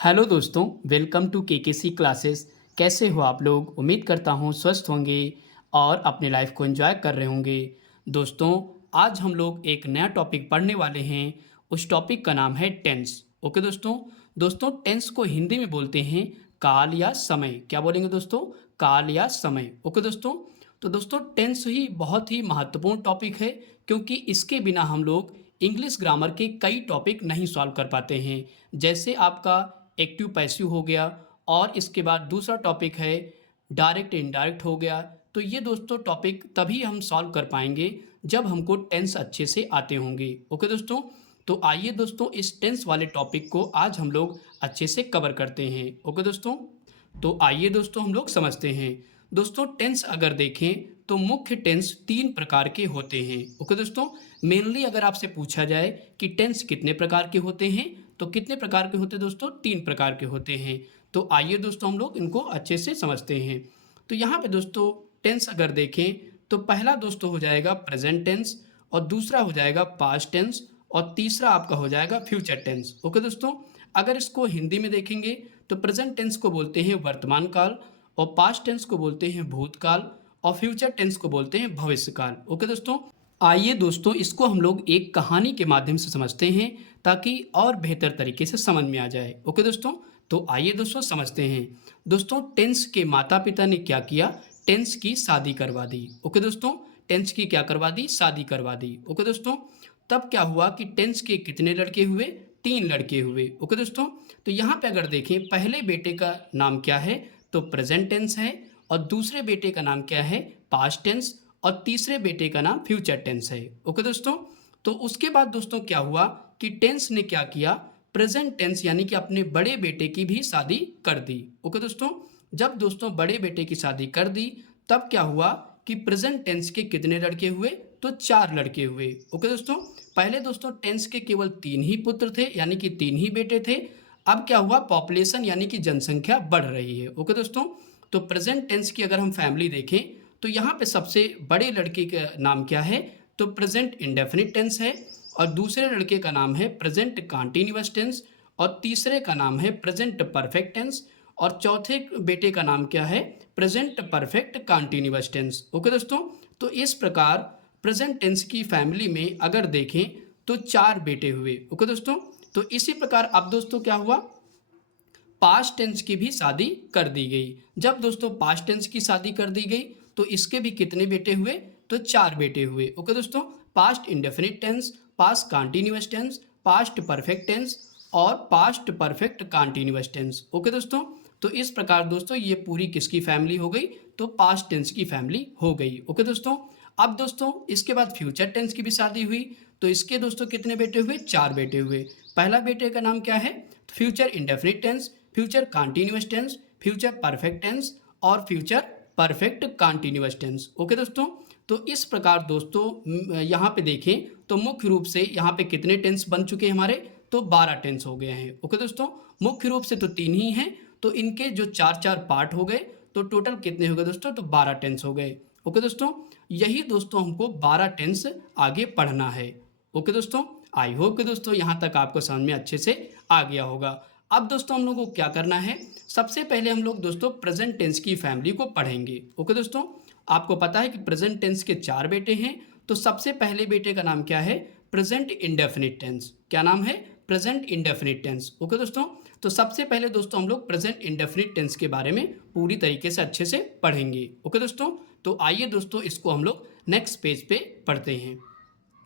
Hello दोस्तों, welcome to KKC classes. कैसे हो आप लोग? उम्मीद करता हूँ स्वस्थ होंगे और अपनी लाइफ को एंजॉय कर रहे होंगे। दोस्तों, आज हम लोग एक नया टॉपिक पढ़ने वाले हैं। उस टॉपिक का नाम है टेंस। ओके दोस्तों टेंस को हिंदी में बोलते हैं काल या समय। क्या बोलेंगे दोस्तों? काल या समय। ओके दोस्तों टेंस ही बहुत ही महत्वपूर्ण टॉपिक है, क्योंकि इसके बिना हम लोग इंग्लिश ग्रामर के कई टॉपिक नहीं सॉल्व कर पाते हैं। जैसे आपका एक्टिव पैसिव हो गया, और इसके बाद दूसरा टॉपिक है डायरेक्ट इनडायरेक्ट हो गया। तो ये दोस्तों टॉपिक तभी हम सॉल्व कर पाएंगे जब हमको टेंस अच्छे से आते होंगे। ओके दोस्तों, तो आइए दोस्तों इस टेंस वाले टॉपिक को आज हम लोग अच्छे से कवर करते हैं। ओके दोस्तों, तो आइए दोस्तों हम लोग समझते हैं। दोस्तों टेंस अगर देखें तो मुख्य टेंस तीन प्रकार के होते हैं। ओके दोस्तों, मेनली अगर आपसे पूछा जाए कि टेंस कितने प्रकार के होते हैं, तो कितने प्रकार के होते हैं दोस्तों? तीन प्रकार के होते हैं। तो आइए दोस्तों हम लोग इनको अच्छे से समझते हैं। तो यहाँ पे दोस्तों टेंस अगर देखें तो पहला दोस्तों हो जाएगा प्रेजेंट टेंस, और दूसरा हो जाएगा पास्ट टेंस, और तीसरा आपका हो जाएगा फ्यूचर टेंस। ओके दोस्तों, अगर इसको हिंदी में देखेंगे तो प्रेजेंट टेंस को बोलते हैं वर्तमान काल, और पास्ट टेंस को बोलते हैं भूतकाल, और फ्यूचर टेंस को बोलते हैं भविष्यकाल। ओके दोस्तों, आइए दोस्तों इसको हम लोग एक कहानी के माध्यम से समझते हैं, ताकि और बेहतर तरीके से समझ में आ जाए। ओके दोस्तों, तो आइए दोस्तों समझते हैं। दोस्तों टेंस के माता पिता ने क्या किया? टेंस की शादी करवा दी। ओके दोस्तों, टेंस की क्या करवा दी? शादी करवा दी। ओके दोस्तों, तब क्या हुआ कि टेंस के कितने लड़के हुए? तीन लड़के हुए। ओके दोस्तों, तो यहाँ पे अगर देखें पहले बेटे का नाम क्या है? तो प्रेजेंट टेंस है, और दूसरे बेटे का नाम क्या है? पास्ट टेंस, और तीसरे बेटे का नाम फ्यूचर टेंस है। ओके दोस्तों, तो उसके बाद दोस्तों क्या हुआ कि टेंस ने क्या किया? प्रेजेंट टेंस यानी कि अपने बड़े बेटे की भी शादी कर दी। ओके दोस्तों, जब दोस्तों बड़े बेटे की शादी कर दी, तब क्या हुआ कि प्रेजेंट टेंस के कितने लड़के हुए? तो चार लड़के हुए। ओके दोस्तों, पहले दोस्तों टेंस के केवल तीन ही पुत्र थे, यानी कि तीन ही बेटे थे। अब क्या हुआ? पॉपुलेशन यानी कि जनसंख्या बढ़ रही है। ओके दोस्तों, तो प्रेजेंट टेंस की अगर हम फैमिली देखें तो यहाँ पे सबसे बड़े लड़के का नाम क्या है? तो प्रेजेंट इंडेफिनिट टेंस है, और दूसरे लड़के का नाम है प्रेजेंट कॉन्टिन्यूअस टेंस, और तीसरे का नाम है प्रेजेंट परफेक्ट टेंस, और चौथे बेटे का नाम क्या है? Present perfect continuous tense. Okay दोस्तों, तो इस प्रकार प्रेजेंट टेंस की फैमिली में अगर देखें तो चार बेटे हुए। ओके दोस्तों, तो इसी प्रकार अब दोस्तों क्या हुआ? पास्ट टेंस की भी शादी कर दी गई। जब दोस्तों पास्ट टेंस की शादी कर दी गई तो इसके भी कितने बेटे हुए? तो चार बेटे हुए। ओके दोस्तों, past indefinite tense, past continuous tense, past perfect tense, और past perfect continuous tense. Okay दोस्तों, तो इस प्रकार दोस्तों ये पूरी किसकी फैमिली हो गई? तो पास्ट टेंस की फैमिली हो गई। ओके दोस्तों, अब दोस्तों इसके बाद फ्यूचर टेंस की भी शादी हुई, तो इसके दोस्तों कितने बेटे हुए? चार बेटे हुए। पहला बेटे का नाम क्या है? Future indefinite tense, future continuous tense, future perfect tense, और future perfect continuous tense. Okay दोस्तों, तो इस प्रकार दोस्तों यहाँ पे देखें तो मुख्य रूप से यहाँ पे कितने टेंस बन चुके हैं हमारे? तो 12 टेंस हो गए हैं। ओके दोस्तों, मुख्य रूप से तो तीन ही हैं, तो इनके जो चार चार पार्ट हो गए, तो टोटल कितने हो गए दोस्तों? तो 12 टेंस हो गए। ओके दोस्तों, यही दोस्तों हमको 12 टेंस आगे पढ़ना है। ओके दोस्तों, आई होप कि दोस्तों यहाँ तक आपको समझ में अच्छे से आ गया होगा। अब दोस्तों हम लोगों को क्या करना है? सबसे पहले हम लोग दोस्तों प्रेजेंट टेंस की फैमिली को पढ़ेंगे। ओके दोस्तों, आपको पता है कि प्रेजेंट टेंस के चार बेटे हैं, तो सबसे पहले बेटे का नाम क्या है? Present indefinite tense. क्या नाम है? Present indefinite tense. ओके दोस्तों, तो सबसे पहले दोस्तों हम लोग प्रेजेंट इंडेफिनिट टेंस के बारे में पूरी तरीके से अच्छे से पढ़ेंगे। ओके दोस्तों, तो आइए दोस्तों इसको हम लोग नेक्स्ट पेज पे पढ़ते हैं।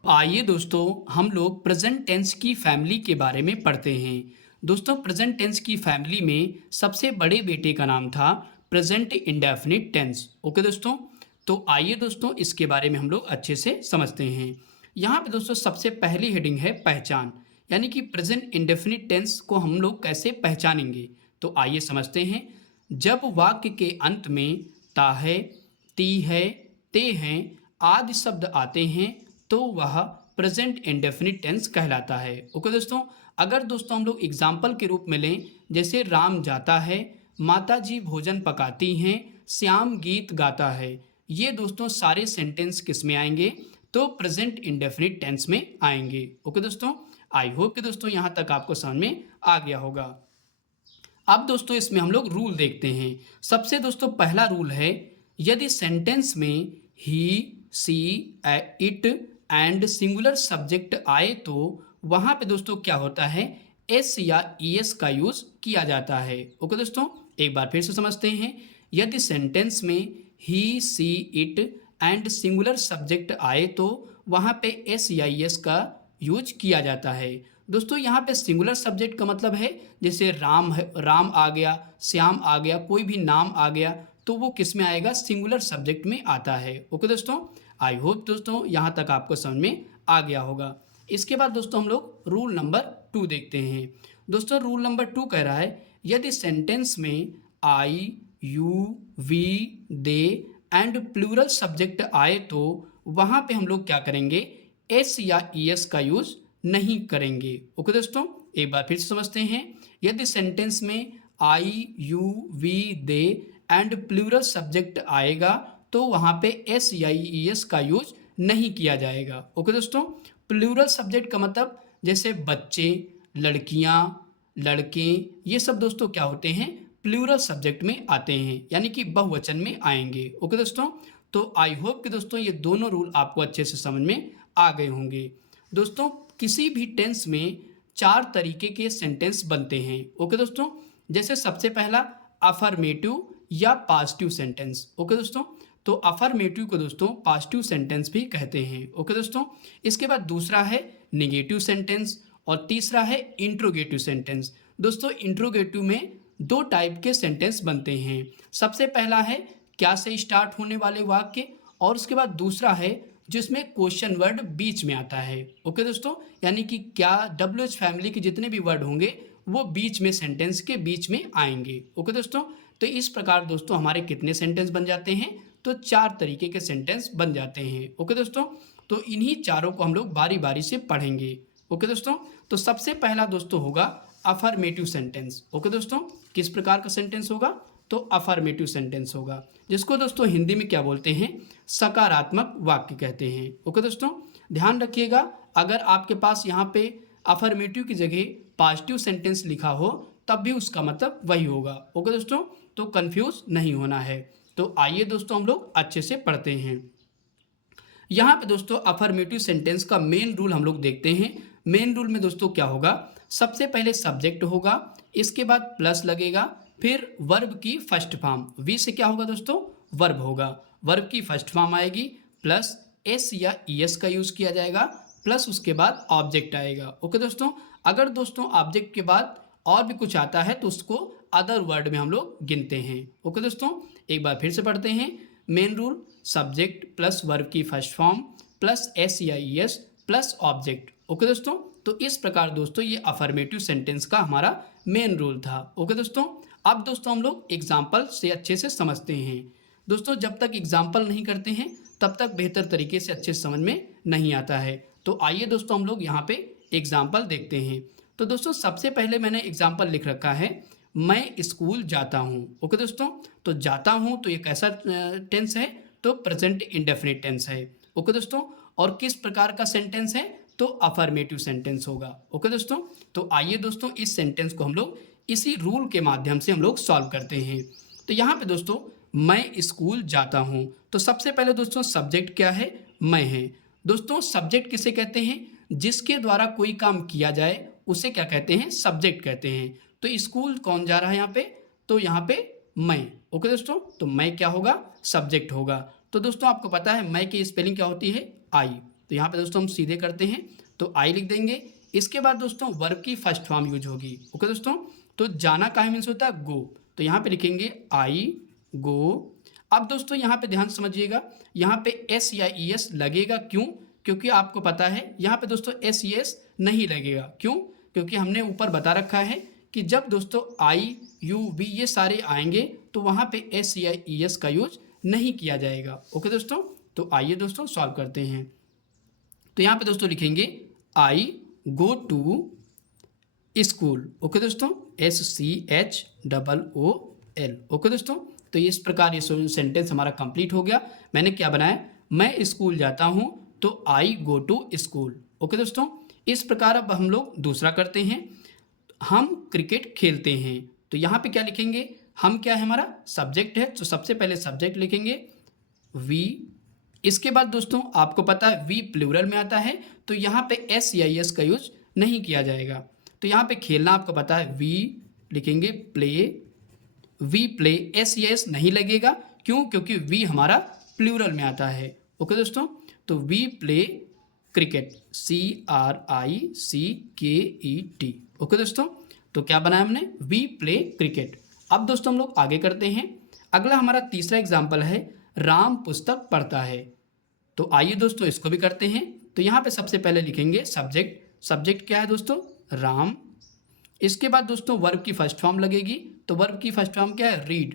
आइए दोस्तों हम लोग प्रेजेंट टेंस की फैमिली के बारे में पढ़ते हैं। दोस्तों प्रेजेंट टेंस की फैमिली में सबसे बड़े बेटे का नाम था प्रेजेंट इंडेफिनिट टेंस। ओके दोस्तों, तो आइए दोस्तों इसके बारे में हम लोग अच्छे से समझते हैं। यहाँ पे दोस्तों सबसे पहली हेडिंग है पहचान, यानी कि प्रेजेंट इंडेफिनिट टेंस को हम लोग कैसे पहचानेंगे। तो आइए समझते हैं। जब वाक्य के अंत में ता है, ती है, ते हैं आदि शब्द आते हैं तो वह प्रेजेंट इंडेफिनिट टेंस कहलाता है। ओके दोस्तों, अगर दोस्तों हम लोग एग्जाम्पल के रूप में लें, जैसे राम जाता है, माता जी भोजन पकाती हैं, श्याम गीत गाता है, ये दोस्तों सारे सेंटेंस किस में आएंगे? तो प्रेजेंट इंडेफिनिट टेंस में आएंगे। ओके दोस्तों, आई होप कि दोस्तों यहाँ तक आपको समझ में आ गया होगा। अब दोस्तों इसमें हम लोग रूल देखते हैं। सबसे दोस्तों पहला रूल है, यदि सेंटेंस में ही, सी, इट एंड सिंगुलर सब्जेक्ट आए तो वहाँ पे दोस्तों क्या होता है, एस या ईएस का यूज़ किया जाता है। ओके दोस्तों, एक बार फिर से समझते हैं। यदि सेंटेंस में ही, सी, इट एंड सिंगुलर सब्जेक्ट आए तो वहाँ पे एस या ईएस का यूज किया जाता है। दोस्तों यहाँ पे सिंगुलर सब्जेक्ट का मतलब है, जैसे राम है, राम आ गया, श्याम आ गया, कोई भी नाम आ गया तो वो किस में आएगा, सिंगुलर सब्जेक्ट में आता है। ओके दोस्तों, आई होप दोस्तों यहाँ तक आपको समझ में आ गया होगा। इसके बाद दोस्तों हम लोग रूल नंबर 2 देखते हैं। दोस्तों रूल नंबर 2 कह रहा है, यदि सेंटेंस में I, you, we, they and plural subject आए तो वहाँ पे हम लोग क्या करेंगे, एस या ईएस का यूज नहीं करेंगे। ओके दोस्तों, एक बार फिर से समझते हैं। यदि सेंटेंस में I, you, we, they and plural subject आएगा तो वहाँ पे एस या ईएस का यूज नहीं किया जाएगा। ओके दोस्तों, प्लूरल सब्जेक्ट का मतलब जैसे बच्चे, लड़कियाँ, लड़के, ये सब दोस्तों क्या होते हैं, प्लूरल सब्जेक्ट में आते हैं, यानी कि बहुवचन में आएंगे। ओके दोस्तों, तो आई होप कि दोस्तों ये दोनों रूल आपको अच्छे से समझ में आ गए होंगे। दोस्तों किसी भी टेंस में 4 तरीके के सेंटेंस बनते हैं। ओके दोस्तों, जैसे सबसे पहला अफर्मेटिव या पॉजिटिव सेंटेंस। ओके दोस्तों, तो अफर्मेटिव को दोस्तों पॉजिटिव सेंटेंस भी कहते हैं। ओके दोस्तों, इसके बाद दूसरा है निगेटिव सेंटेंस और तीसरा है इंट्रोगेटिव सेंटेंस। दोस्तों इंट्रोगेटिव में 2 टाइप के सेंटेंस बनते हैं। सबसे पहला है क्या से स्टार्ट होने वाले वाक्य, और उसके बाद दूसरा है जिसमें क्वेश्चन वर्ड बीच में आता है। ओके दोस्तों, यानी कि क्या, WH फैमिली के जितने भी वर्ड होंगे वो बीच में, सेंटेंस के बीच में आएंगे। ओके दोस्तों, तो इस प्रकार दोस्तों हमारे कितने सेंटेंस बन जाते हैं, तो 4 तरीके के सेंटेंस बन जाते हैं। ओके दोस्तों, तो इन्हीं चारों को हम लोग बारी बारी से पढ़ेंगे। ओके दोस्तों, तो सबसे पहला दोस्तों होगा अफर्मेटिव सेंटेंस। ओके दोस्तों, किस प्रकार का सेंटेंस होगा, तो अफर्मेटिव सेंटेंस होगा, जिसको दोस्तों हिंदी में क्या बोलते हैं, सकारात्मक वाक्य कहते हैं। ओके दोस्तों, ध्यान रखिएगा, अगर आपके पास यहाँ पे अफर्मेटिव की जगह पॉजिटिव सेंटेंस लिखा हो तब भी उसका मतलब वही होगा। ओके दोस्तों, तो कंफ्यूज नहीं होना है। तो आइए दोस्तों हम लोग अच्छे से पढ़ते हैं। यहाँ पे दोस्तों अफर्मेटिव सेंटेंस का मेन रूल हम लोग देखते हैं। मेन रूल में दोस्तों क्या होगा, सबसे पहले सब्जेक्ट होगा, इसके बाद प्लस लगेगा, फिर वर्ब की फर्स्ट फॉर्म, वी से क्या होगा दोस्तों, वर्ब होगा, वर्ब की फर्स्ट फॉर्म आएगी, प्लस एस या ईएस का यूज़ किया जाएगा, प्लस उसके बाद ऑब्जेक्ट आएगा। ओके दोस्तों, अगर दोस्तों ऑब्जेक्ट के बाद और भी कुछ आता है तो उसको अदर वर्ड में हम लोग गिनते हैं। ओके दोस्तों, एक बार फिर से पढ़ते हैं। Main rule, subject plus verb की फर्स्ट फॉर्म प्लस एस या ईएस प्लस ऑब्जेक्ट। ओके दोस्तों, तो इस प्रकार दोस्तों ये अफर्मेटिव सेंटेंस का हमारा मेन रूल था। ओके दोस्तों, अब दोस्तों हम लोग एग्जाम्पल से अच्छे से समझते हैं। दोस्तों जब तक एग्जाम्पल नहीं करते हैं तब तक बेहतर तरीके से अच्छे समझ में नहीं आता है। तो आइए दोस्तों हम लोग यहाँ पे एग्जाम्पल देखते हैं। तो दोस्तों सबसे पहले मैंने एग्जाम्पल लिख रखा है, मैं स्कूल जाता हूँ। ओके दोस्तों, तो जाता हूँ तो ये कैसा टेंस है, तो प्रेजेंट इंडेफिनिट टेंस है। ओके दोस्तों, और किस प्रकार का सेंटेंस है, तो अफर्मेटिव सेंटेंस होगा। ओके दोस्तों, तो आइए दोस्तों इस सेंटेंस को हम लोग इसी रूल के माध्यम से हम लोग सॉल्व करते हैं। तो यहाँ पे दोस्तों मैं स्कूल जाता हूँ, तो सबसे पहले दोस्तों सब्जेक्ट क्या है, मैं है। दोस्तों सब्जेक्ट किसे कहते हैं, जिसके द्वारा कोई काम किया जाए उसे क्या कहते हैं, सब्जेक्ट कहते हैं। तो स्कूल कौन जा रहा है यहाँ पे, तो यहाँ पे मैं। ओके दोस्तों, तो मैं क्या होगा, सब्जेक्ट होगा। तो दोस्तों आपको पता है मैं की स्पेलिंग क्या होती है, आई। तो यहाँ पे दोस्तों हम सीधे करते हैं, तो आई लिख देंगे। इसके बाद दोस्तों वर्ब की फर्स्ट फॉर्म यूज होगी। ओके दोस्तों, तो जाना का मीन्स होता है गो, तो यहाँ पे लिखेंगे आई गो। अब दोस्तों यहाँ पे ध्यान समझिएगा, यहाँ पे एस या ई एस लगेगा, क्यों, क्योंकि आपको पता है यहाँ पे दोस्तों एस ई एस नहीं लगेगा। क्यों, क्योंकि हमने ऊपर बता रखा है कि जब दोस्तों आई, यू, वी ये सारे आएंगे तो वहाँ पे एस या ई एस का यूज नहीं किया जाएगा। ओके दोस्तों, तो आइए दोस्तों सॉल्व करते हैं। तो यहाँ पे दोस्तों लिखेंगे आई गो टू स्कूल। ओके दोस्तों, SCHOOL। ओके दोस्तों, तो इस प्रकार ये सेंटेंस हमारा कंप्लीट हो गया। मैंने क्या बनाया, मैं स्कूल जाता हूँ तो आई गो टू स्कूल। ओके दोस्तों, इस प्रकार अब हम लोग दूसरा करते हैं, हम क्रिकेट खेलते हैं। तो यहाँ पे क्या लिखेंगे, हम क्या है, हमारा सब्जेक्ट है, तो सबसे पहले सब्जेक्ट लिखेंगे वी। इसके बाद दोस्तों आपको पता है वी प्लूरल में आता है, तो यहाँ पे एस या एस का यूज नहीं किया जाएगा। तो यहाँ पे खेलना आपको पता है, वी लिखेंगे प्ले, वी प्ले, एस या एस नहीं लगेगा, क्यों, क्योंकि वी हमारा प्लूरल में आता है। ओके दोस्तों, तो we play cricket, CRICKET। Okay दोस्तों, तो क्या बनाया हमने, वी प्ले क्रिकेट। अब दोस्तों हम लोग आगे करते हैं। अगला हमारा तीसरा एग्जाम्पल है, राम पुस्तक पढ़ता है। तो आइए दोस्तों इसको भी करते हैं। तो यहाँ पे सबसे पहले लिखेंगे सब्जेक्ट, सब्जेक्ट क्या है दोस्तों, राम। इसके बाद दोस्तों वर्ब की फर्स्ट फॉर्म लगेगी, तो वर्ब की फर्स्ट फॉर्म क्या है, रीड,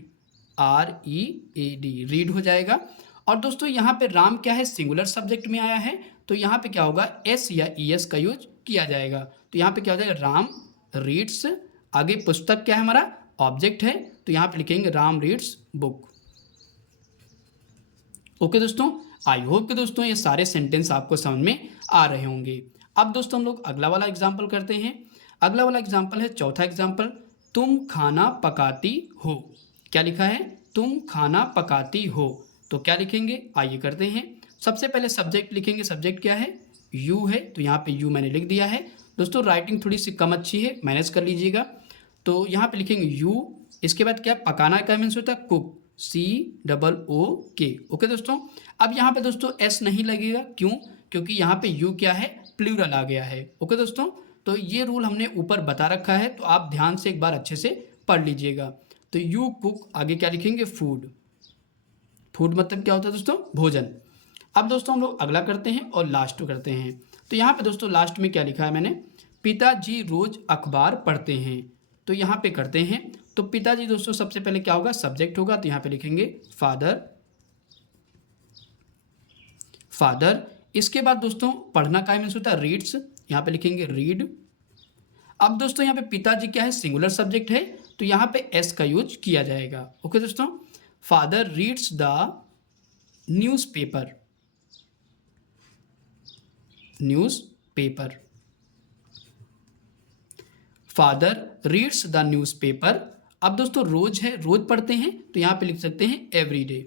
READ, रीड हो जाएगा। और दोस्तों यहाँ पे राम क्या है, सिंगुलर सब्जेक्ट में आया है, तो यहाँ पे क्या होगा, एस या ES का यूज किया जाएगा। तो यहाँ पे क्या हो जाएगा, राम रीड्स। आगे पुस्तक क्या है, हमारा ऑब्जेक्ट है, तो यहाँ पे लिखेंगे राम रीड्स बुक। ओके दोस्तों, आई होप कि दोस्तों ये सारे सेंटेंस आपको समझ में आ रहे होंगे। अब दोस्तों हम लोग अगला वाला एग्जाम्पल करते हैं। अगला वाला एग्जाम्पल है चौथा एग्जाम्पल, तुम खाना पकाती हो। क्या लिखा है, तुम खाना पकाती हो। तो क्या लिखेंगे, आइए करते हैं। सबसे पहले सब्जेक्ट लिखेंगे, सब्जेक्ट क्या है, यू है, तो यहाँ पे यू मैंने लिख दिया है। दोस्तों राइटिंग थोड़ी सी कम अच्छी है, मैनेज कर लीजिएगा। तो यहाँ पे लिखेंगे यू, इसके बाद क्या, पकाना का मीन्स होता है कुक, COOK। ओके दोस्तों, अब यहाँ पे दोस्तों एस नहीं लगेगा, क्यों, क्योंकि यहाँ पे यू क्या है, प्लूरल आ गया है। ओके दोस्तों, तो ये रूल हमने ऊपर बता रखा है, तो आप ध्यान से एक बार अच्छे से पढ़ लीजिएगा। तो यू कुक, आगे क्या लिखेंगे, फूड, फूड मतलब क्या होता है दोस्तों, भोजन। अब दोस्तों हम लोग अगला करते हैं और लास्ट करते हैं। तो यहाँ पे दोस्तों लास्ट में क्या लिखा है मैंने, पिताजी रोज अखबार पढ़ते हैं। तो यहाँ पे करते हैं। तो पिताजी दोस्तों सबसे पहले क्या होगा, सब्जेक्ट होगा, तो यहाँ पे लिखेंगे फादर, फादर। इसके बाद दोस्तों पढ़ना का मीन्स होता है रीड्स, यहाँ पे लिखेंगे रीड। अब दोस्तों यहाँ पे पिताजी क्या है, सिंगुलर सब्जेक्ट है, तो यहाँ पे एस का यूज किया जाएगा। ओके दोस्तों, father reads the newspaper, newspaper, father reads the newspaper. अब दोस्तों रोज है, रोज पढ़ते हैं, तो यहाँ पे लिख सकते हैं एवरी डे।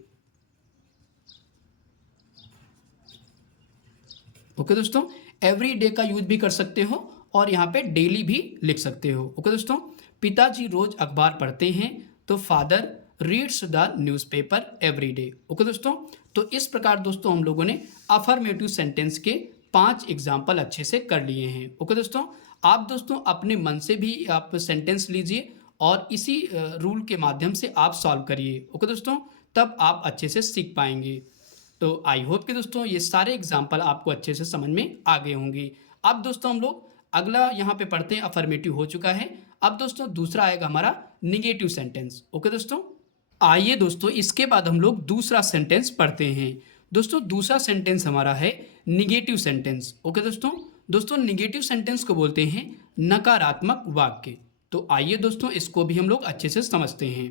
ओके दोस्तों, एवरी डे का यूज भी कर सकते हो और यहाँ पे डेली भी लिख सकते हो। ओके दोस्तों, पिताजी रोज अखबार पढ़ते हैं, तो father reads the newspaper every day. Okay दोस्तों, तो इस प्रकार दोस्तों हम लोगों ने अफर्मेटिव सेंटेंस के 5 एग्जाम्पल अच्छे से कर लिए हैं। ओके दोस्तों, आप दोस्तों अपने मन से भी आप सेंटेंस लीजिए और इसी रूल के माध्यम से आप सॉल्व करिए। ओके दोस्तों, तब आप अच्छे से सीख पाएंगे। तो आई होप कि दोस्तों ये सारे एग्जाम्पल आपको अच्छे से समझ में आ गए होंगे। अब दोस्तों हम लोग अगला यहाँ पे पढ़ते हैं, अफर्मेटिव हो चुका है। अब दोस्तों दूसरा आएगा हमारा निगेटिव सेंटेंस। ओके दोस्तों, आइए दोस्तों इसके बाद हम लोग दूसरा सेंटेंस पढ़ते हैं। दोस्तों दूसरा सेंटेंस हमारा है निगेटिव सेंटेंस। ओके दोस्तों, दोस्तों निगेटिव सेंटेंस को बोलते हैं नकारात्मक वाक्य। तो आइए दोस्तों इसको भी हम लोग अच्छे से समझते हैं।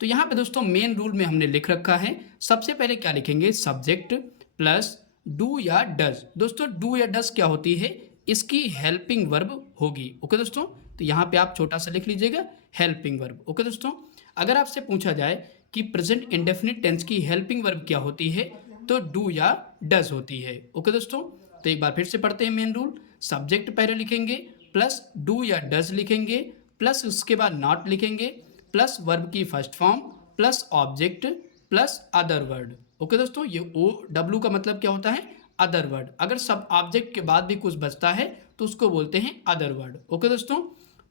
तो यहाँ पे दोस्तों मेन रूल में हमने लिख रखा है, सबसे पहले क्या लिखेंगे, सब्जेक्ट प्लस डू या डज। दोस्तों डू या डज क्या होती है, इसकी हेल्पिंग वर्ब होगी। ओके दोस्तों, तो यहाँ पे आप छोटा सा लिख लीजिएगा हेल्पिंग वर्ब। ओके दोस्तों, अगर आपसे पूछा जाए कि प्रेजेंट इंडेफिनिट टेंस की हेल्पिंग वर्ब क्या होती है, तो डू या डज होती है। ओके दोस्तों, तो एक बार फिर से पढ़ते हैं मेन रूल, सब्जेक्ट पहले लिखेंगे प्लस डू या डज लिखेंगे प्लस उसके बाद नॉट लिखेंगे प्लस वर्ब की first form plus object plus other word. Okay दोस्तों, ये OW का मतलब क्या होता है, अदर वर्ड। अगर सब ऑब्जेक्ट के बाद भी कुछ बचता है तो उसको बोलते हैं अदर वर्ड। ओके दोस्तों,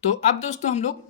तो अब दोस्तों हम लोग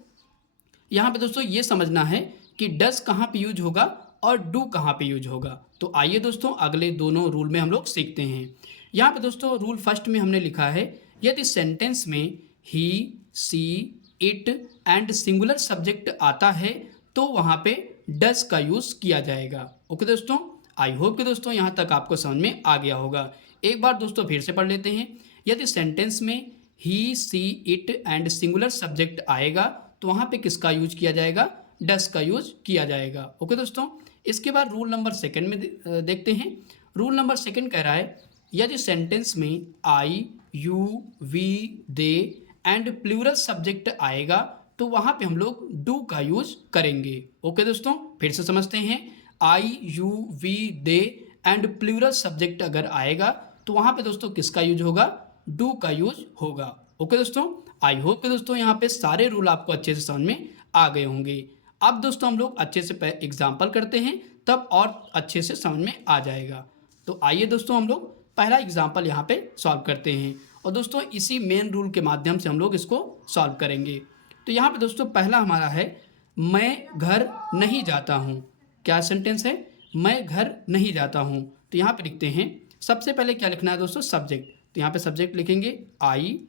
यहाँ पे दोस्तों ये समझना है कि डज कहाँ पे यूज होगा और डू कहाँ पे यूज होगा। तो आइए दोस्तों अगले दोनों रूल में हम लोग सीखते हैं। यहाँ पे दोस्तों रूल फर्स्ट में हमने लिखा है, यदि सेंटेंस में ही, सी, इट एंड सिंगुलर सब्जेक्ट आता है तो वहाँ पे डज का यूज किया जाएगा। ओके दोस्तों, आई होप कि दोस्तों यहाँ तक आपको समझ में आ गया होगा। एक बार दोस्तों फिर से पढ़ लेते हैं, यदि सेंटेंस में ही, सी, इट एंड सिंगुलर सब्जेक्ट आएगा तो वहाँ पे किसका यूज किया जाएगा, डज का यूज किया जाएगा। ओके दोस्तों, इसके बाद रूल नंबर सेकंड में देखते हैं। रूल नंबर सेकंड कह रहा है, यदि सेंटेंस में I, you, we, they and plural subject आएगा तो वहाँ पे हम लोग डू का यूज करेंगे। ओके दोस्तों, फिर से समझते हैं। I, you, we, they and plural subject अगर आएगा तो वहाँ पे दोस्तों किसका यूज होगा? डू का यूज होगा। ओके दोस्तों, आई होप कि दोस्तों यहाँ पे सारे रूल आपको अच्छे से समझ में आ गए होंगे। अब दोस्तों हम लोग अच्छे से एग्जाम्पल करते हैं, तब और अच्छे से समझ में आ जाएगा। तो आइए दोस्तों हम लोग पहला एग्जाम्पल यहाँ पे सॉल्व करते हैं, और दोस्तों इसी मेन रूल के माध्यम से हम लोग इसको सॉल्व करेंगे। तो यहाँ पे दोस्तों पहला हमारा है, मैं घर नहीं जाता हूँ। क्या सेंटेंस है? मैं घर नहीं जाता हूँ। तो यहाँ पे लिखते हैं, सबसे पहले क्या लिखना है दोस्तों? सब्जेक्ट। तो यहाँ पे सब्जेक्ट लिखेंगे आई।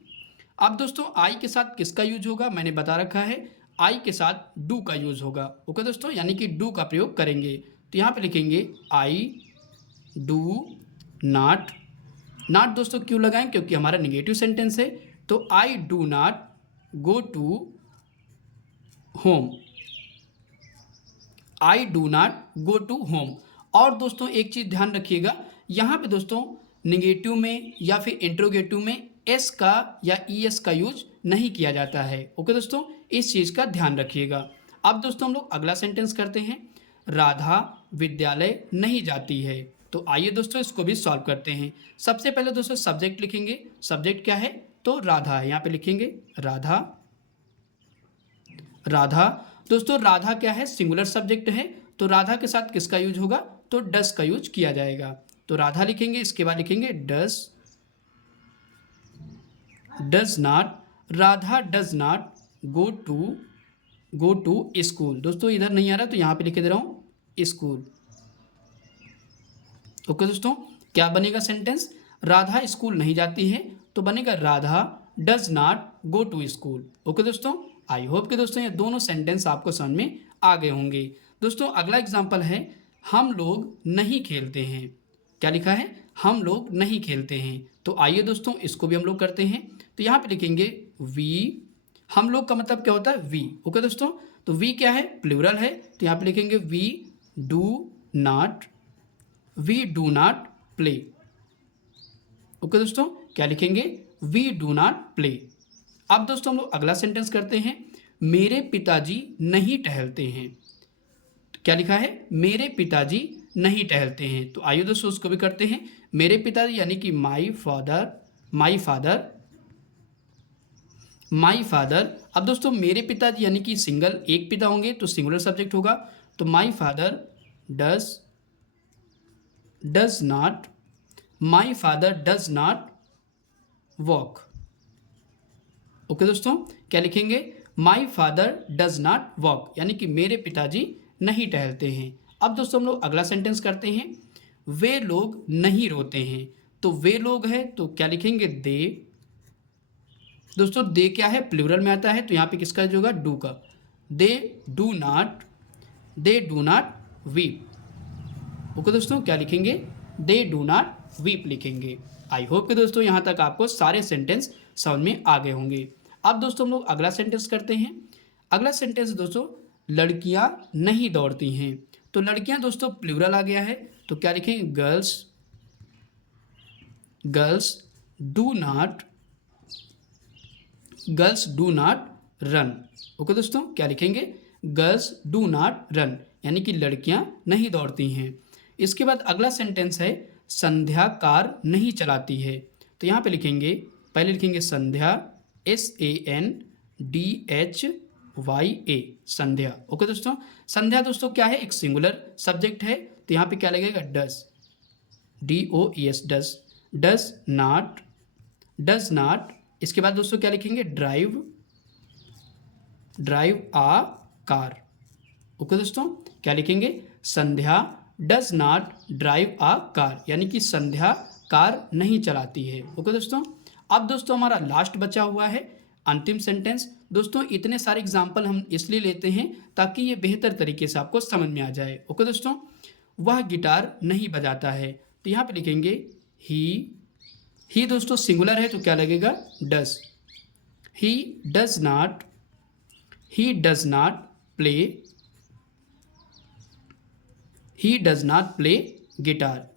अब दोस्तों आई के साथ किसका यूज होगा? मैंने बता रखा है, आई के साथ डू का यूज होगा। ओके दोस्तों, यानी कि डू का प्रयोग करेंगे। तो यहाँ पे लिखेंगे आई डू नॉट। नॉट दोस्तों क्यों लगाएं? क्योंकि हमारा निगेटिव सेंटेंस है। तो I do not go to home. I do not go to home. और दोस्तों एक चीज़ ध्यान रखिएगा, यहाँ पे दोस्तों निगेटिव में या फिर इंट्रोगेटिव में एस का या ई एस का यूज नहीं किया जाता है। ओके दोस्तों, इस चीज़ का ध्यान रखिएगा। अब दोस्तों हम लोग अगला सेंटेंस करते हैं, राधा विद्यालय नहीं जाती है। तो आइए दोस्तों इसको भी सॉल्व करते हैं। सबसे पहले दोस्तों सब्जेक्ट लिखेंगे। सब्जेक्ट क्या है? तो राधा है। यहाँ पे लिखेंगे राधा। राधा दोस्तों, राधा क्या है? सिंगुलर सब्जेक्ट है। तो राधा के साथ किसका यूज होगा? तो डस का यूज किया जाएगा। तो राधा लिखेंगे, इसके बाद लिखेंगे does not. Radha does not go to school. दोस्तों इधर नहीं आ रहा तो यहाँ पे लिखे दे रहा हूँ स्कूल। ओके दोस्तों, क्या बनेगा सेंटेंस? राधा स्कूल नहीं जाती है, तो बनेगा Radha does not go to school. Okay दोस्तों, आई होप कि दोस्तों ये दोनों सेंटेंस आपको समझ में आ गए होंगे। दोस्तों अगला एग्जाम्पल है, हम लोग नहीं खेलते हैं। क्या लिखा है? हम लोग नहीं खेलते हैं। तो आइए दोस्तों इसको भी हम लोग करते हैं। तो यहाँ पे लिखेंगे वी। हम लोग का मतलब क्या होता है? वी। ओके दोस्तों, तो वी क्या है? प्लूरल है। तो यहाँ पे लिखेंगे we do not play. Okay दोस्तों, क्या लिखेंगे? We do not play. अब दोस्तों हम लोग अगला सेंटेंस करते हैं, मेरे पिताजी नहीं टहलते हैं। क्या लिखा है? मेरे पिताजी नहीं टहलते हैं। तो आइए दोस्तों उसको भी करते हैं। मेरे पिताजी यानी कि माई फादर। अब दोस्तों मेरे पिताजी यानी कि सिंगल एक पिता होंगे तो सिंगुलर सब्जेक्ट होगा। तो my father does not walk. Okay दोस्तों, क्या लिखेंगे? My father does not walk, यानी कि मेरे पिताजी नहीं टहलते हैं। अब दोस्तों हम लोग अगला सेंटेंस करते हैं, वे लोग नहीं रोते हैं। तो वे लोग है तो क्या लिखेंगे? दे। दोस्तों दे क्या है? प्लूरल में आता है, तो यहाँ पे किसका जो होगा? डू का। They do not weep. Okay दोस्तों, क्या लिखेंगे? दे डू नॉट वीप लिखेंगे। आई होप कि दोस्तों यहाँ तक आपको सारे सेंटेंस समझ में आ गए होंगे। अब दोस्तों हम लोग अगला सेंटेंस करते हैं। अगला सेंटेंस दोस्तों, लड़कियां नहीं दौड़ती हैं। तो लड़कियां दोस्तों प्लूरल आ गया है, तो क्या लिखेंगे? Girls do not run. Okay दोस्तों, क्या लिखेंगे? गर्ल्स डू नॉट रन, यानी कि लड़कियां नहीं दौड़ती हैं। इसके बाद अगला सेंटेंस है, संध्या कार नहीं चलाती है। तो यहाँ पे लिखेंगे, पहले लिखेंगे संध्या SANDHYA, संध्या। ओके दोस्तों, संध्या दोस्तों क्या है? एक सिंगुलर सब्जेक्ट है। तो यहाँ पे क्या लगेगा? DOES does not. इसके बाद दोस्तों क्या लिखेंगे? Drive a car. ओके दोस्तों, क्या लिखेंगे? Sandhya does not drive a car, यानी कि संध्या कार नहीं चलाती है। ओके दोस्तों, अब दोस्तों हमारा लास्ट बचा हुआ है अंतिम सेंटेंस। दोस्तों इतने सारे एग्जाम्पल हम इसलिए लेते हैं ताकि ये बेहतर तरीके से आपको समझ में आ जाए। ओके दोस्तों, वह गिटार नहीं बजाता है। तो यहाँ पे लिखेंगे ही दोस्तों सिंगुलर है तो क्या लगेगा? Does. He does not play guitar.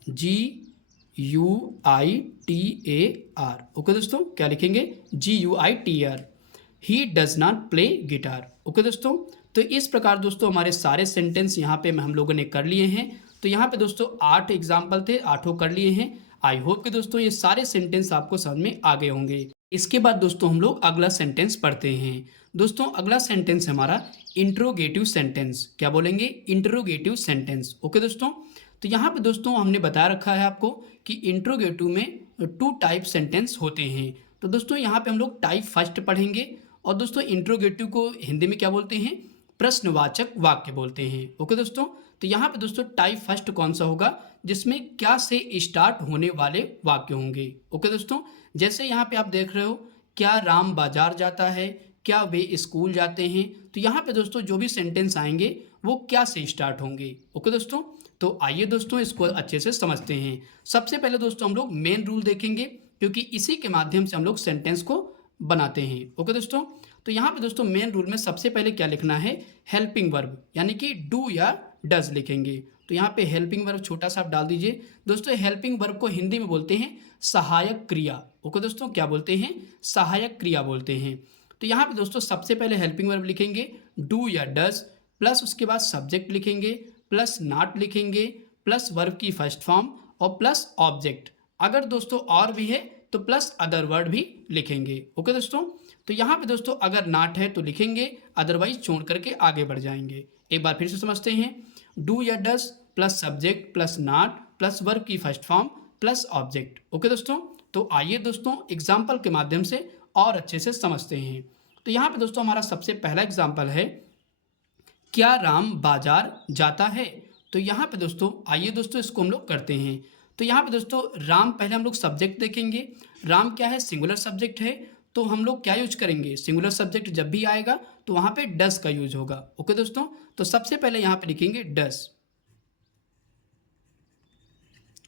GUITAR। Okay दोस्तों, क्या लिखेंगे? GUITAR। He does not play guitar. Okay दोस्तों, तो इस प्रकार दोस्तों हमारे सारे सेंटेंस यहाँ पे हम लोगों ने कर लिए हैं। तो यहाँ पे दोस्तों 8 एग्जाम्पल थे, 8 कर लिए हैं। आई होप कि दोस्तों ये सारे सेंटेंस आपको समझ में आ गए होंगे। इसके बाद दोस्तों हम लोग अगला सेंटेंस पढ़ते हैं। दोस्तों अगला सेंटेंस हमारा इंट्रोगेटिव सेंटेंस। क्या बोलेंगे? Interrogative sentence. ओके दोस्तों, तो यहाँ पे दोस्तों हमने बता रखा है आपको कि इंट्रोगेटिव में 2 टाइप सेंटेंस होते हैं। तो दोस्तों यहाँ पे हम लोग टाइप फर्स्ट पढ़ेंगे। और दोस्तों इंट्रोगेटिव को हिंदी में क्या बोलते हैं? प्रश्नवाचक वाक्य बोलते हैं। ओके दोस्तों, तो यहाँ पे दोस्तों टाइप फर्स्ट कौन सा होगा? जिसमें क्या से स्टार्ट होने वाले वाक्य होंगे। ओके दोस्तों, जैसे यहाँ पे आप देख रहे हो, क्या राम बाजार जाता है, क्या वे स्कूल जाते हैं। तो यहाँ पे दोस्तों जो भी सेंटेंस आएंगे वो क्या से स्टार्ट होंगे। ओके दोस्तों, तो आइए दोस्तों इसको अच्छे से समझते हैं। सबसे पहले दोस्तों हम लोग मेन रूल देखेंगे, क्योंकि इसी के माध्यम से हम लोग सेंटेंस को बनाते हैं। ओके दोस्तों, तो यहाँ पे दोस्तों मेन रूल में सबसे पहले क्या लिखना है? हेल्पिंग वर्ब, यानी कि डू या डज लिखेंगे। तो यहाँ पे हेल्पिंग वर्ब छोटा सा आप डाल दीजिए। दोस्तों हेल्पिंग वर्ब को हिंदी में बोलते हैं सहायक क्रिया। ओके दोस्तों, क्या बोलते हैं? सहायक क्रिया बोलते हैं। तो यहाँ पे दोस्तों सबसे पहले हेल्पिंग वर्ब लिखेंगे डू या डज, प्लस उसके बाद सब्जेक्ट लिखेंगे, प्लस नॉट लिखेंगे, प्लस वर्ब की फर्स्ट फॉर्म और प्लस ऑब्जेक्ट। अगर दोस्तों और भी है तो प्लस अदर वर्ड भी लिखेंगे। ओके दोस्तों, तो यहाँ पे दोस्तों अगर नॉट है तो लिखेंगे, अदरवाइज छोड़ करके आगे बढ़ जाएंगे। एक बार फिर से समझते हैं। डू या does plus subject plus not plus verb की first form plus object. Okay दोस्तों, तो आइए दोस्तों एग्जाम्पल के माध्यम से और अच्छे से समझते हैं। तो यहाँ पे दोस्तों हमारा सबसे पहला एग्जाम्पल है, क्या राम बाजार जाता है। तो यहाँ पे दोस्तों आइए दोस्तों इसको हम लोग करते हैं। तो यहाँ पे दोस्तों राम पहले हम लोग सब्जेक्ट देखेंगे। राम क्या है? सिंगुलर सब्जेक्ट है। तो हम लोग क्या यूज करेंगे? सिंगुलर सब्जेक्ट जब भी आएगा तो वहाँ पे डस का यूज होगा। ओके दोस्तों, तो सबसे पहले यहाँ पे लिखेंगे डस।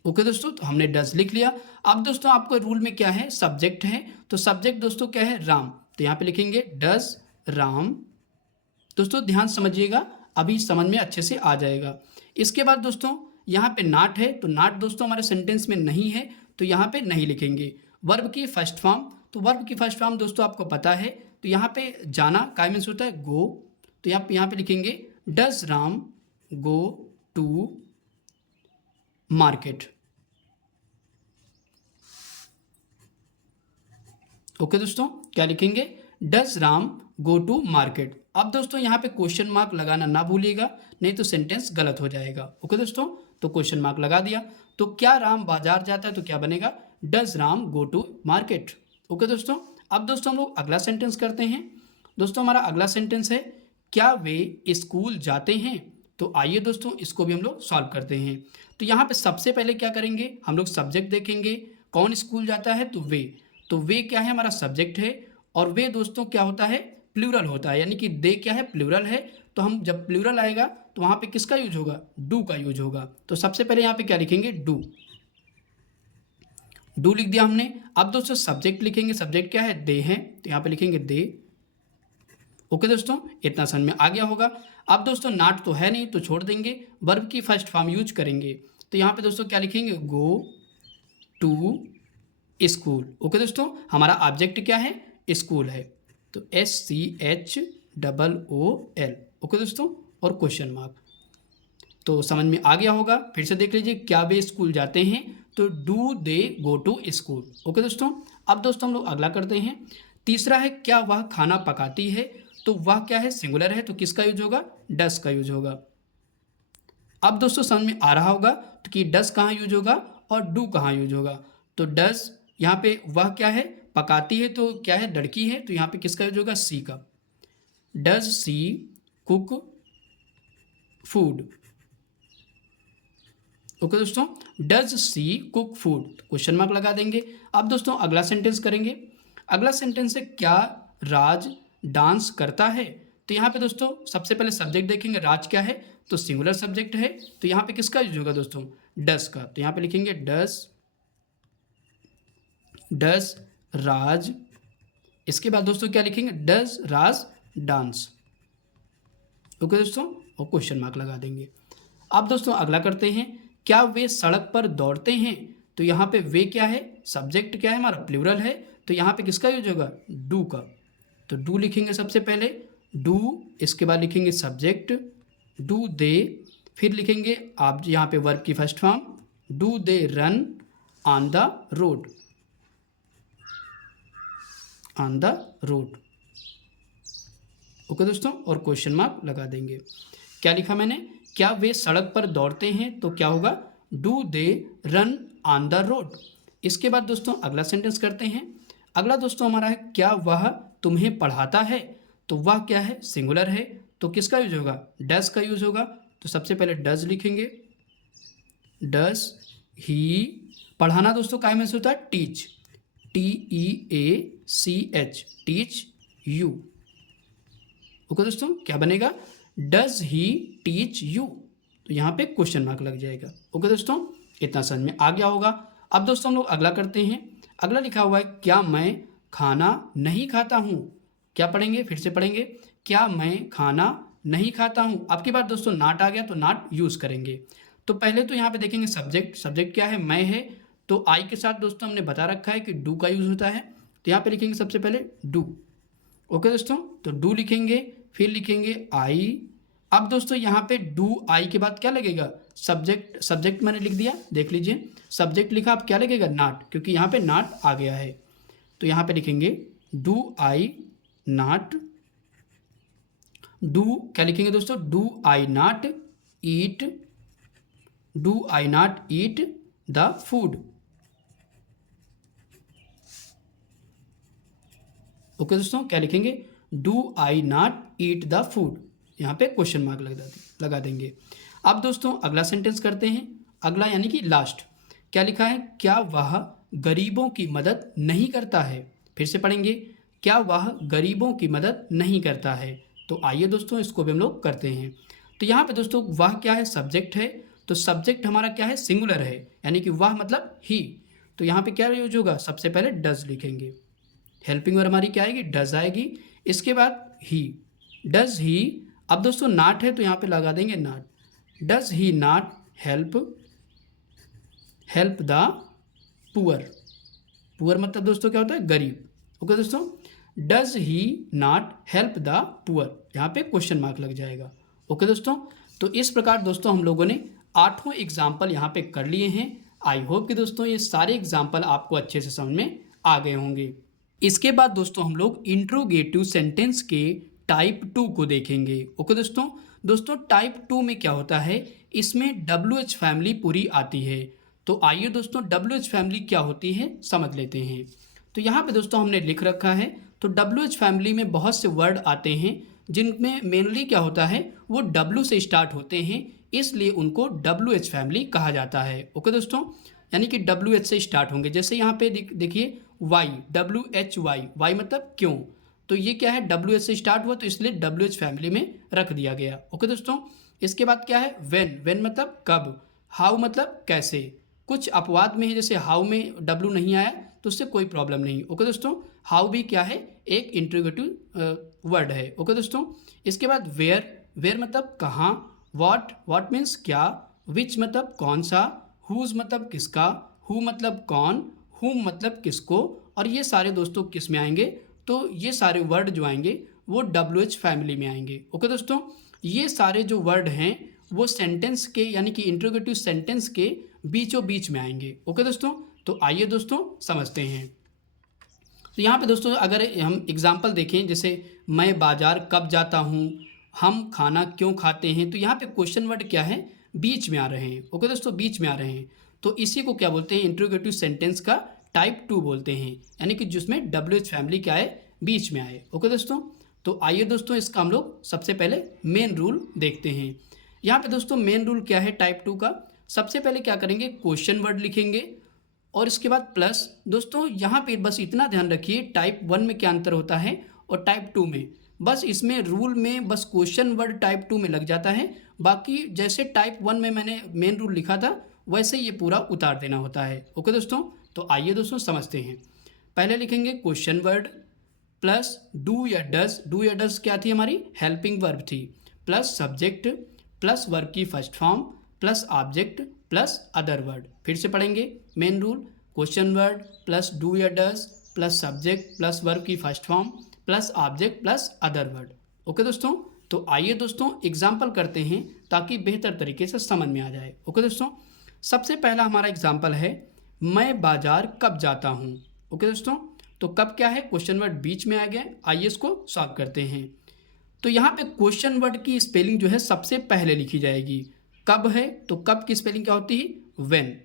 ओके दोस्तों, तो हमने डस लिख लिया। अब दोस्तों आपको रूल में क्या है? सब्जेक्ट है, तो सब्जेक्ट दोस्तों क्या है? राम। तो यहाँ पे लिखेंगे डस राम। दोस्तों ध्यान समझिएगा, अभी समझ में अच्छे से आ जाएगा। इसके बाद दोस्तों यहाँ पे नॉट है, तो नॉट दोस्तों हमारे सेंटेंस में नहीं है, तो यहाँ पे नहीं लिखेंगे। वर्ब की फर्स्ट फॉर्म, तो वर्ब की फर्स्ट फॉर्म दोस्तों आपको पता है, तो यहाँ पे जाना का मीन्स होता है गो। तो यहाँ पे लिखेंगे does Ram go to market. Okay दोस्तों, क्या लिखेंगे? Does Ram go to market. अब दोस्तों यहाँ पे क्वेश्चन मार्क लगाना ना भूलिएगा, नहीं तो सेंटेंस गलत हो जाएगा। ओके दोस्तों, तो क्वेश्चन मार्क लगा दिया। तो क्या राम बाजार जाता है, तो क्या बनेगा? Does Ram go to market. Okay दोस्तों, अब दोस्तों हम लोग अगला सेंटेंस करते हैं। दोस्तों हमारा अगला सेंटेंस है, क्या वे स्कूल जाते हैं। तो आइए दोस्तों इसको भी हम लोग सॉल्व करते हैं। तो यहाँ पे सबसे पहले क्या करेंगे? हम लोग सब्जेक्ट देखेंगे। कौन स्कूल जाता है? तो वे। तो वे क्या है? हमारा सब्जेक्ट है। और वे दोस्तों क्या होता है? प्लूरल होता है, यानी कि दे क्या है? प्लूरल है। तो हम जब प्लूरल आएगा तो वहाँ पे किसका यूज होगा? डू का यूज होगा। तो सबसे पहले यहाँ पे क्या लिखेंगे? डू। डू लिख दिया हमने। अब दोस्तों सब्जेक्ट लिखेंगे। सब्जेक्ट क्या है? दे है, तो यहाँ पे लिखेंगे दे। ओके दोस्तों, इतना समझ में आ गया होगा। अब दोस्तों नॉट तो है नहीं, तो छोड़ देंगे, वर्ब की फर्स्ट फॉर्म यूज करेंगे। तो यहाँ पे दोस्तों क्या लिखेंगे? गो टू स्कूल। ओके दोस्तों, हमारा ऑब्जेक्ट क्या है? स्कूल है, तो SCHOOL। ओके दोस्तों, और क्वेश्चन मार्क। तो समझ में आ गया होगा। फिर से देख लीजिए, क्या वे स्कूल जाते हैं, तो do they go to school. Okay दोस्तों, अब दोस्तों हम लोग अगला करते हैं। तीसरा है, क्या वह खाना पकाती है। तो वह क्या है? सिंगुलर है, तो किसका यूज होगा? डस का यूज होगा। अब दोस्तों समझ में आ रहा होगा तो कि डस कहाँ यूज होगा और डू कहाँ यूज होगा। तो डस यहाँ पे वह क्या है? पकाती है, तो क्या है? लड़की है, तो यहाँ पे किसका यूज होगा? सी का। Does she cook food. Okay दोस्तों, does she cook food, question mark लगा देंगे। अब दोस्तों अगला सेंटेंस करेंगे। अगला सेंटेंस है, क्या राज डांस करता है। तो यहाँ पे दोस्तों सबसे पहले सब्जेक्ट देखेंगे। राज क्या है? तो सिंगुलर सब्जेक्ट है, तो यहाँ पे किसका यूज होगा दोस्तों? डस का। तो यहाँ पे लिखेंगे डस राज। इसके बाद दोस्तों क्या लिखेंगे? Does Raj dance. ओके दोस्तों, और क्वेश्चन मार्क लगा देंगे। अब दोस्तों अगला करते हैं, क्या वे सड़क पर दौड़ते हैं। तो यहाँ पे वे क्या है? सब्जेक्ट क्या है हमारा? प्लूरल है, तो यहाँ पे किसका यूज होगा? डू का। तो डू लिखेंगे सबसे पहले, डू, इसके बाद लिखेंगे सब्जेक्ट, डू दे, फिर लिखेंगे आप यहाँ पे वर्ब की first form, do they run on the road, on the road. Okay दोस्तों, और क्वेश्चन मार्क लगा देंगे। क्या लिखा मैंने, क्या वे सड़क पर दौड़ते हैं, तो क्या होगा, do they run on the road. इसके बाद दोस्तों अगला सेंटेंस करते हैं। अगला दोस्तों हमारा है, क्या वह तुम्हें पढ़ाता है, तो वह क्या है, सिंगुलर है, तो किसका यूज होगा, डज का यूज होगा। तो सबसे पहले डज लिखेंगे, डज ही, पढ़ाना दोस्तों काय में से होता है, teach, TEACH, teach you. Okay दोस्तों, क्या बनेगा, डज ही टीच यू, तो यहाँ पे क्वेश्चन मार्क लग जाएगा। ओके दोस्तों, इतना समझ में आ गया होगा। अब दोस्तों हम लोग अगला करते हैं। अगला लिखा हुआ है, क्या मैं खाना नहीं खाता हूँ, क्या पढ़ेंगे, फिर से पढ़ेंगे, क्या मैं खाना नहीं खाता हूँ। आपके बाद दोस्तों नाट आ गया, तो नाट यूज़ करेंगे। तो पहले तो यहाँ पे देखेंगे सब्जेक्ट, सब्जेक्ट क्या है, मैं है, तो आई के साथ दोस्तों हमने बता रखा है कि डू का यूज़ होता है, तो यहाँ पे लिखेंगे सबसे पहले डू। ओके दोस्तों, तो डू लिखेंगे, फिर लिखेंगे आई। अब दोस्तों यहाँ पे डू आई के बाद क्या लगेगा, सब्जेक्ट, सब्जेक्ट मैंने लिख दिया, देख लीजिए सब्जेक्ट लिखा, अब क्या लगेगा, नाट, क्योंकि यहाँ पे नाट आ गया है। तो यहाँ पे लिखेंगे डू आई नाट, डू क्या लिखेंगे दोस्तों, do I not eat, do I not eat the food. Okay दोस्तों, क्या लिखेंगे, do I not eat the food, यहाँ पे क्वेश्चन मार्क लगा देंगे। अब दोस्तों अगला सेंटेंस करते हैं। अगला यानी कि लास्ट, क्या लिखा है, क्या वह गरीबों की मदद नहीं करता है। फिर से पढ़ेंगे, क्या वह गरीबों की मदद नहीं करता है। तो आइए दोस्तों इसको भी हम लोग करते हैं। तो यहाँ पे दोस्तों वह क्या है, सब्जेक्ट है, तो सब्जेक्ट हमारा क्या है, सिंगुलर है, यानी कि वह मतलब ही। तो यहाँ पे क्या यूज होगा, सबसे पहले डज लिखेंगे, हेल्पिंग वर्ब हमारी क्या आएगी, डज आएगी। इसके बाद ही, डज ही। अब दोस्तों नाट है, तो यहाँ पे लगा देंगे not, does he not help the poor, poor मतलब दोस्तों क्या होता है, गरीब। ओके दोस्तों, does he not help the poor, यहाँ पे क्वेश्चन मार्क लग जाएगा। ओके दोस्तों, तो इस प्रकार दोस्तों हम लोगों ने 8 एग्जाम्पल यहाँ पे कर लिए हैं। आई होप कि दोस्तों ये सारे एग्जाम्पल आपको अच्छे से समझ में आ गए होंगे। इसके बाद दोस्तों हम लोग इंट्रोगेटिव सेंटेंस के टाइप 2 को देखेंगे। ओके दोस्तों टाइप 2 में क्या होता है, इसमें WH फैमिली पूरी आती है। तो आइए दोस्तों WH फैमिली क्या होती है समझ लेते हैं। तो यहाँ पे दोस्तों हमने लिख रखा है, तो WH फैमिली में बहुत से वर्ड आते हैं जिनमें मेनली क्या होता है, वो W से स्टार्ट होते हैं, इसलिए उनको WH फैमिली कहा जाता है। ओके दोस्तों, यानी कि WH से स्टार्ट होंगे। जैसे यहाँ पे देखिए वाई, WHY, वाई मतलब क्यों, तो ये क्या है, WH से स्टार्ट हुआ, तो इसलिए WH फैमिली में रख दिया गया। ओके दोस्तों, इसके बाद क्या है, वेन मतलब कब, हाउ मतलब कैसे। कुछ अपवाद में है, जैसे हाउ में W नहीं आया तो उससे कोई प्रॉब्लम नहीं। ओके दोस्तों, हाउ भी क्या है, एक इंट्रोगेटिव वर्ड है। ओके दोस्तों, इसके बाद वेयर मतलब कहाँ, व्हाट मीन्स क्या, विच मतलब कौन सा, हुज मतलब किसका, हु मतलब कौन, हुम मतलब किसको, और ये सारे दोस्तों किस में आएंगे, तो ये सारे वर्ड जो आएंगे वो WH फैमिली में आएंगे। ओके दोस्तों, ये सारे जो वर्ड हैं वो सेंटेंस के यानी कि इंट्रोगेटिव सेंटेंस के बीचों बीच में आएंगे। ओके दोस्तों, तो आइए दोस्तों समझते हैं। तो यहाँ पे दोस्तों अगर हम एग्जाम्पल देखें, जैसे मैं बाजार कब जाता हूँ, हम खाना क्यों खाते हैं, तो यहाँ पे क्वेश्चन वर्ड क्या है, बीच में आ रहे हैं। ओके दोस्तों, बीच में आ रहे हैं, तो इसी को क्या बोलते हैं, इंट्रोगेटिव सेंटेंस का टाइप 2 बोलते हैं, यानी कि जिसमें WH फैमिली क्या है, बीच में आए। ओके दोस्तों, तो आइए दोस्तों इसका हम लोग सबसे पहले मेन रूल देखते हैं। यहाँ पे दोस्तों मेन रूल क्या है टाइप 2 का, सबसे पहले क्या करेंगे, क्वेश्चन वर्ड लिखेंगे और इसके बाद प्लस। दोस्तों यहाँ पे बस इतना ध्यान रखिए, टाइप 1 में क्या अंतर होता है और टाइप 2 में, बस इसमें रूल में बस क्वेश्चन वर्ड टाइप 2 में लग जाता है, बाकी जैसे टाइप 1 में मैंने मेन रूल लिखा था वैसे ये पूरा उतार देना होता है। ओके दोस्तों, तो आइए दोस्तों समझते हैं। पहले लिखेंगे क्वेश्चन वर्ड प्लस डू या डज क्या थी हमारी, हेल्पिंग वर्ब थी, प्लस सब्जेक्ट प्लस वर्ब की first form plus object plus other word. फिर से पढ़ेंगे main rule, question word plus do या does plus subject plus verb की first form plus object plus other word. Okay दोस्तों, तो आइए दोस्तों एग्जाम्पल करते हैं ताकि बेहतर तरीके से समझ में आ जाए। ओके दोस्तों, सबसे पहला हमारा एग्जाम्पल है मैं बाजार कब जाता हूँ। ओके दोस्तों, तो कब क्या है, क्वेश्चन वर्ड बीच में आ गया। आइए इसको सॉल्व करते हैं। तो यहाँ पे क्वेश्चन वर्ड की स्पेलिंग जो है सबसे पहले लिखी जाएगी। कब है तो कब की स्पेलिंग क्या होती है, व्हेन,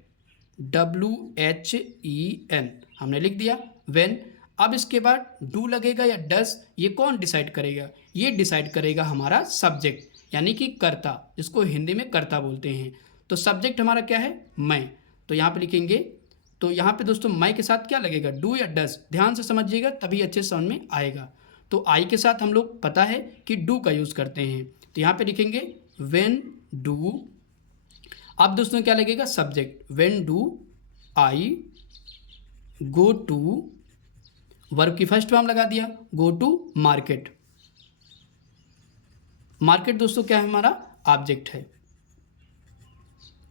WHEN हमने लिख दिया व्हेन। अब इसके बाद डू लगेगा या डस, ये कौन डिसाइड करेगा, ये डिसाइड करेगा हमारा सब्जेक्ट यानी कि कर्ता, जिसको हिंदी में कर्ता बोलते हैं। तो सब्जेक्ट हमारा क्या है, मैं, तो यहाँ पे लिखेंगे। तो यहाँ पे दोस्तों मैं के साथ क्या लगेगा, डू या डस, ध्यान से समझिएगा तभी अच्छे से समझ में आएगा। तो आई के साथ हम लोग पता है कि डू का यूज़ करते हैं, तो यहाँ पे लिखेंगे व्हेन डू। अब दोस्तों क्या लगेगा, subject, when do I go to, verb की फर्स्ट फॉर्म लगा दिया, गो टू मार्केट। मार्केट दोस्तों क्या है, हमारा ऑब्जेक्ट है।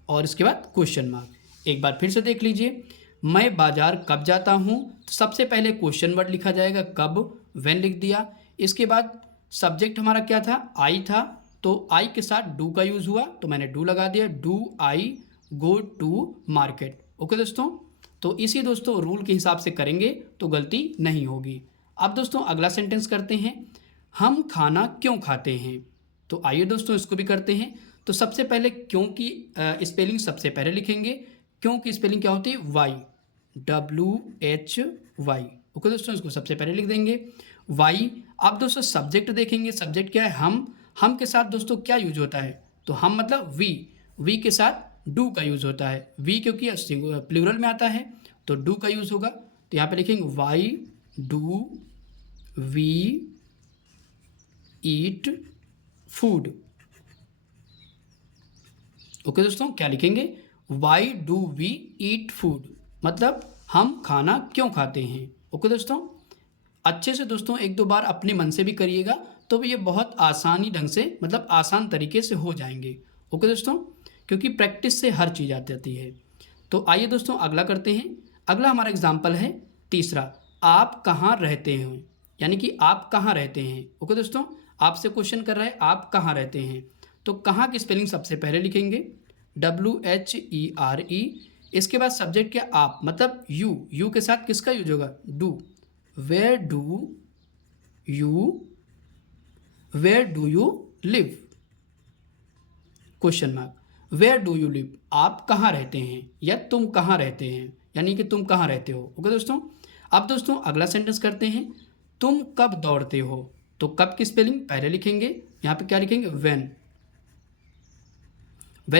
और इसके बाद क्वेश्चन मार्क। एक बार फिर से देख लीजिए, मैं बाजार कब जाता हूँ, तो सबसे पहले क्वेश्चन वर्ड लिखा जाएगा कब, व्हेन लिख दिया। इसके बाद सब्जेक्ट हमारा क्या था, आई था, तो आई के साथ डू का यूज़ हुआ तो मैंने डू लगा दिया, do I go to market. Okay दोस्तों, तो इसी दोस्तों रूल के हिसाब से करेंगे तो गलती नहीं होगी। अब दोस्तों अगला सेंटेंस करते हैं, हम खाना क्यों खाते हैं। तो आइए दोस्तों इसको भी करते हैं। तो सबसे पहले क्यों की स्पेलिंग सबसे पहले लिखेंगे। क्यों की स्पेलिंग क्या होती है, वाई, WHY। ओके दोस्तों, इसको सबसे पहले लिख देंगे वाई। अब दोस्तों सब्जेक्ट देखेंगे, सब्जेक्ट क्या है, हम के साथ दोस्तों क्या यूज होता है, तो हम मतलब वी के साथ डू का यूज़ होता है। वी क्योंकि प्लूरल में आता है तो डू का यूज़ होगा। तो यहाँ पे लिखेंगे why do we eat food. Okay दोस्तों, क्या लिखेंगे, why do we eat food, मतलब हम खाना क्यों खाते हैं। ओके दोस्तों, अच्छे से दोस्तों एक दो बार अपने मन से भी करिएगा तो ये बहुत आसानी ढंग से, मतलब आसान तरीके से हो जाएंगे। ओके दोस्तों, क्योंकि प्रैक्टिस से हर चीज़ आ जाती है। तो आइए दोस्तों अगला करते हैं। अगला हमारा एग्जाम्पल है तीसरा, आप कहाँ रहते हैं, यानी कि आप कहाँ रहते हैं। ओके दोस्तों, आपसे क्वेश्चन कर रहा है आप कहाँ रहते हैं, तो कहाँ की स्पेलिंग सबसे पहले लिखेंगे, WHERE। इसके बाद सब्जेक्ट क्या, आप, मतलब यू के साथ किसका यूज होगा, do, where do you live, question mark, where do you live, आप कहाँ रहते हैं या तुम कहाँ रहते हैं, यानी कि तुम कहाँ रहते हो। ओके दोस्तों, अब दोस्तों अगला सेंटेंस करते हैं, तुम कब दौड़ते हो। तो कब की स्पेलिंग पहले लिखेंगे, यहाँ पे क्या लिखेंगे, व्हेन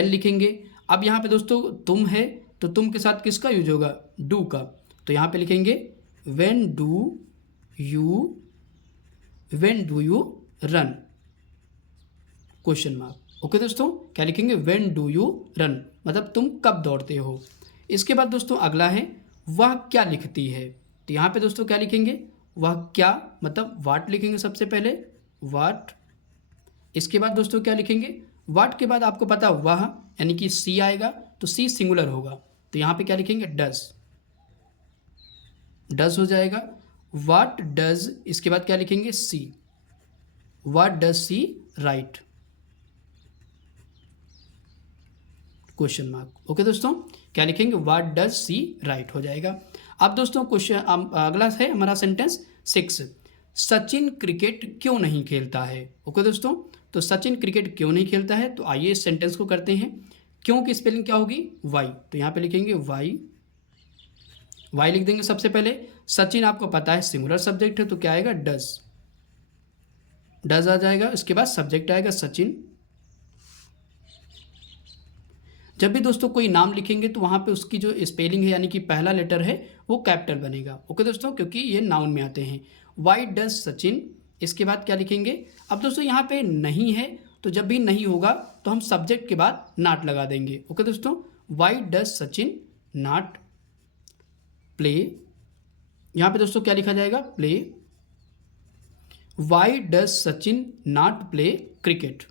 लिखेंगे। अब यहाँ पे दोस्तों तुम है तो तुम के साथ किसका यूज होगा, डू का, तो यहाँ पे लिखेंगे when do you run, question mark. Okay दोस्तों, क्या लिखेंगे, व्हेन डू यू रन, मतलब तुम कब दौड़ते हो। इसके बाद दोस्तों अगला है, वह क्या लिखती है। तो यहाँ पे दोस्तों क्या लिखेंगे, वह क्या, मतलब वाट लिखेंगे सबसे पहले, वाट। इसके बाद दोस्तों क्या लिखेंगे, वाट के बाद आपको पता वह, यानी कि सी आएगा तो सी सिंगुलर होगा, तो यहाँ पे क्या लिखेंगे, डज हो जाएगा, वाट डज। इसके बाद क्या लिखेंगे, she, what does she write, question mark. Okay दोस्तों, क्या लिखेंगे, व्हाट डज सी राइट हो जाएगा। अब दोस्तों क्वेश्चन अगला है हमारा सेंटेंस 6, सचिन क्रिकेट क्यों नहीं खेलता है। ओके दोस्तों, तो सचिन क्रिकेट क्यों नहीं खेलता है, तो आइए इस सेंटेंस को करते हैं। क्यों की स्पेलिंग क्या होगी, वाई, तो यहाँ पे लिखेंगे वाई लिख देंगे सबसे पहले। सचिन आपको पता है सिंगुलर सब्जेक्ट है तो क्या आएगा, डज आ जाएगा। इसके बाद सब्जेक्ट आएगा सचिन। जब भी दोस्तों कोई नाम लिखेंगे तो वहाँ पे उसकी जो स्पेलिंग है यानी कि पहला लेटर है वो कैपिटल बनेगा। ओके दोस्तों, क्योंकि ये नाउन में आते हैं। वाई डज सचिन, इसके बाद क्या लिखेंगे। अब दोस्तों यहाँ पे नहीं है तो जब भी नहीं होगा तो हम सब्जेक्ट के बाद नॉट लगा देंगे। ओके दोस्तों, why does Sachin not play, यहाँ पे दोस्तों क्या लिखा जाएगा, play. Why does Sachin not play cricket.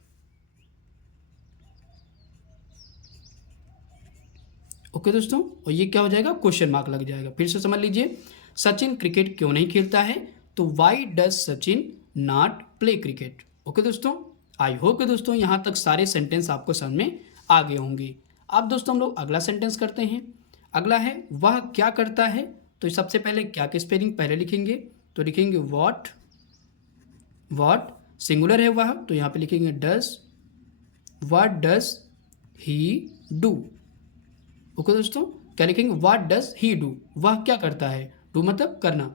Okay दोस्तों, और ये क्या हो जाएगा, क्वेश्चन मार्क लग जाएगा। फिर से समझ लीजिए, सचिन क्रिकेट क्यों नहीं खेलता है, तो why does Sachin not play cricket. Okay दोस्तों, आई होप कि दोस्तों यहाँ तक सारे सेंटेंस आपको समझ में आ गए होंगे। अब दोस्तों हम लोग अगला सेंटेंस करते हैं। अगला है वह क्या करता है। तो सबसे पहले क्या की स्पेलिंग पहले लिखेंगे, तो लिखेंगे वॉट, वॉट सिंगुलर है वह, तो यहाँ पे लिखेंगे does, what does he do. Okay दोस्तों, क्या लिखेंगे, व्हाट डज ही डू, वह क्या करता है, डू मतलब करना।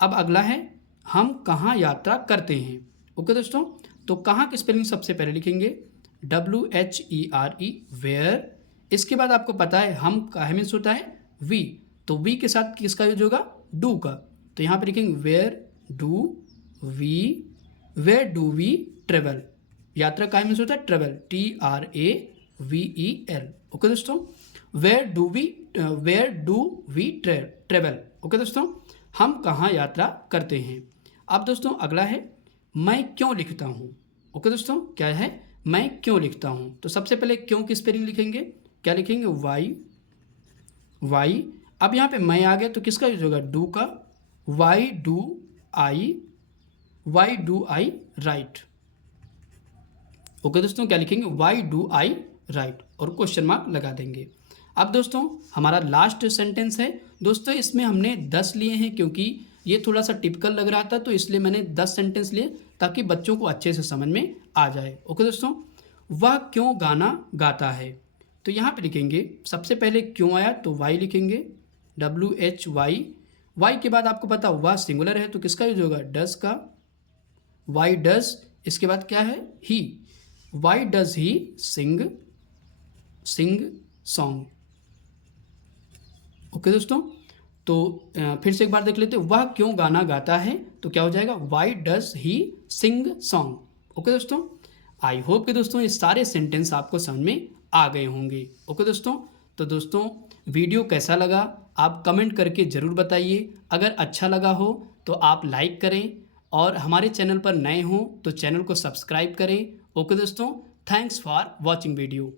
अब अगला है हम कहाँ यात्रा करते हैं। ओके दोस्तों, तो कहाँ की स्पेलिंग सबसे पहले लिखेंगे WHERE, वेयर। इसके बाद आपको पता है हम का मीन्स होता है वी, तो वी के साथ किसका यूज होगा, डू का। तो यहाँ पे लिखेंगे where do we, where do we travel. यात्रा का मीन्स होता है ट्रेवल, TRAVEL। ओके दोस्तों, where do we travel. Okay दोस्तों, हम कहाँ यात्रा करते हैं। अब दोस्तों अगला है मैं क्यों लिखता हूँ। ओके दोस्तों, क्या है, मैं क्यों लिखता हूँ। तो सबसे पहले क्यों की स्पेलिंग लिखेंगे, क्या लिखेंगे वाई, वाई। अब यहाँ पे मैं आ गया तो किसका यूज होगा, डू का, why do I right. Okay दोस्तों, क्या लिखेंगे, वाई डू आई राइट, और क्वेश्चन मार्क लगा देंगे। अब दोस्तों हमारा लास्ट सेंटेंस है। दोस्तों इसमें हमने 10 लिए हैं, क्योंकि ये थोड़ा सा टिपिकल लग रहा था, तो इसलिए मैंने 10 सेंटेंस लिए ताकि बच्चों को अच्छे से समझ में आ जाए। ओके दोस्तों, वह क्यों गाना गाता है। तो यहाँ पे लिखेंगे सबसे पहले क्यों आया, तो वाई लिखेंगे, WHY। वाई के बाद आपको पता वह सिंगुलर है, तो किसका यूज होगा, डज का, वाई डज। इसके बाद क्या है, he, why does he sing song. Okay दोस्तों, तो फिर से एक बार देख लेते हैं, वह क्यों गाना गाता है, तो क्या हो जाएगा, Y does he sing song. Okay दोस्तों, आई होप कि दोस्तों ये सारे सेंटेंस आपको समझ में आ गए होंगे। ओके दोस्तों, तो दोस्तों वीडियो कैसा लगा आप कमेंट करके ज़रूर बताइए। अगर अच्छा लगा हो तो आप लाइक करें, और हमारे चैनल पर नए हों तो चैनल को सब्सक्राइब करें। ओके दोस्तों, थैंक्स फॉर वॉचिंग वीडियो।